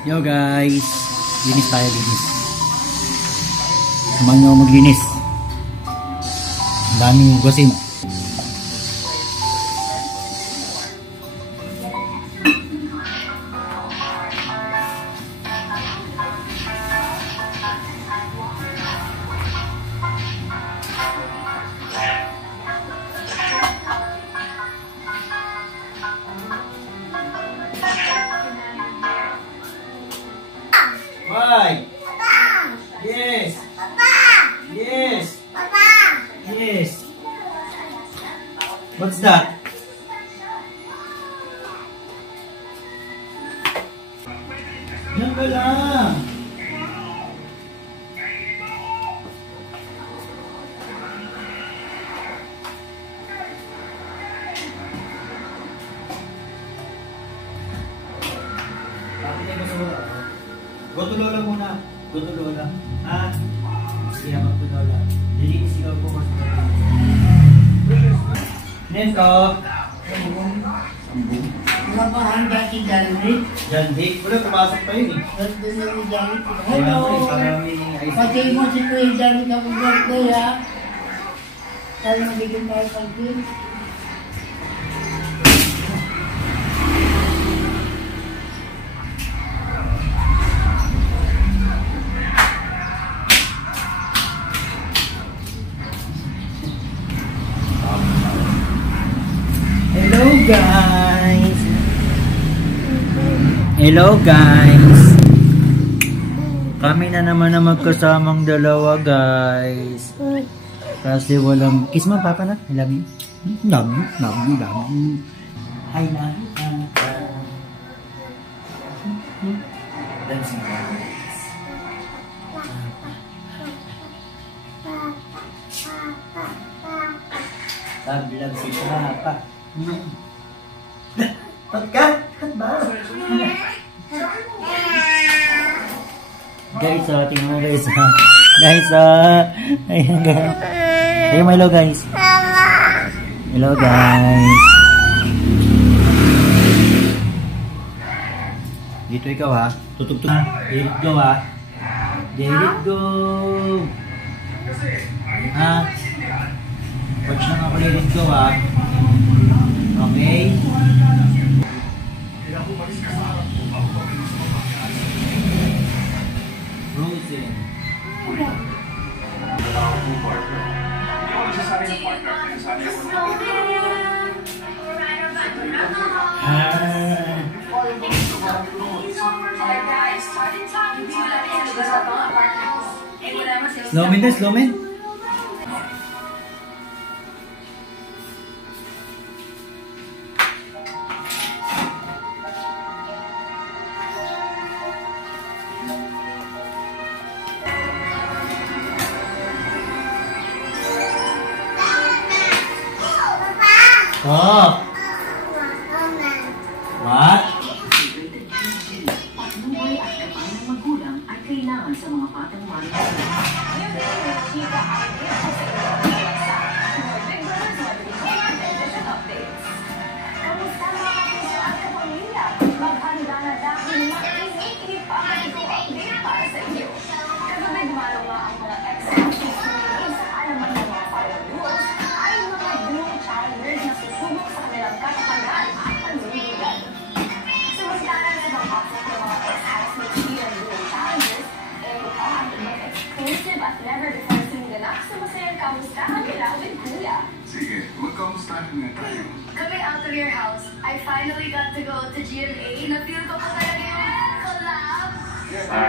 Yo guys, linis tayo, linis. Samahan nyo ako maglinis. Ang daming hugasin. Why? Papa! Yes! Papa! Yes! Papa! Yes! What's that? Yan ka lang! Go to Lola muna. Go to Lola. Ha? Sige, mag to Lola. Lilinis ikaw po mas Lola. Nento. Sambung. Wala pa handa si Janrik. Janrik. Wala, pumasok pa yun eh. Birthday na ni Janrik. Hello. Pati mo si Kuya Janrik ako birthday ha. Tayo magiging tayo pag-tin. Hello guys! Hello guys! Kami na naman na magkasamang dalawa guys. Kasi walang... Kiss mo papa na. I love you. Love you, love you, love you. I love you papa. Dance na guys. Sabi lang si papa. Tat ka? Tat ba? Guys, tingnan mo guys ha. Guys, ayan guys. Ayun, hello guys. Hello guys. Dito ikaw ha. Tutugtog. Let it go ha. Let it go. Ha? Watch lang ako, let it go ha. Okay? Rosen. Slow-min din, slow-min. Oh. What? Patnubay at gabay ng magulang ay kailangan sa mga batang marunong. Kamusta mga kapisa at kapamilya? Maghanda na dahil mainit pa ang update para sa iyo. Kagabi dumalo nga ang mga ex-countries sa alaman ng mga fireworks ay mga blue childers na susubok sa kanilang katatagan at panliligan. Samantala sa pagpasok ng mga ex-housemates and blue childers, ito ang ibang exclusive at never before seen ganap sa masayang kamustahan nila with Kuya. Sige, magkamustahan nga tayo. Kami out of your house, I finally got to go to GMA. Na-feel ko pa talaga yung collab. Diba?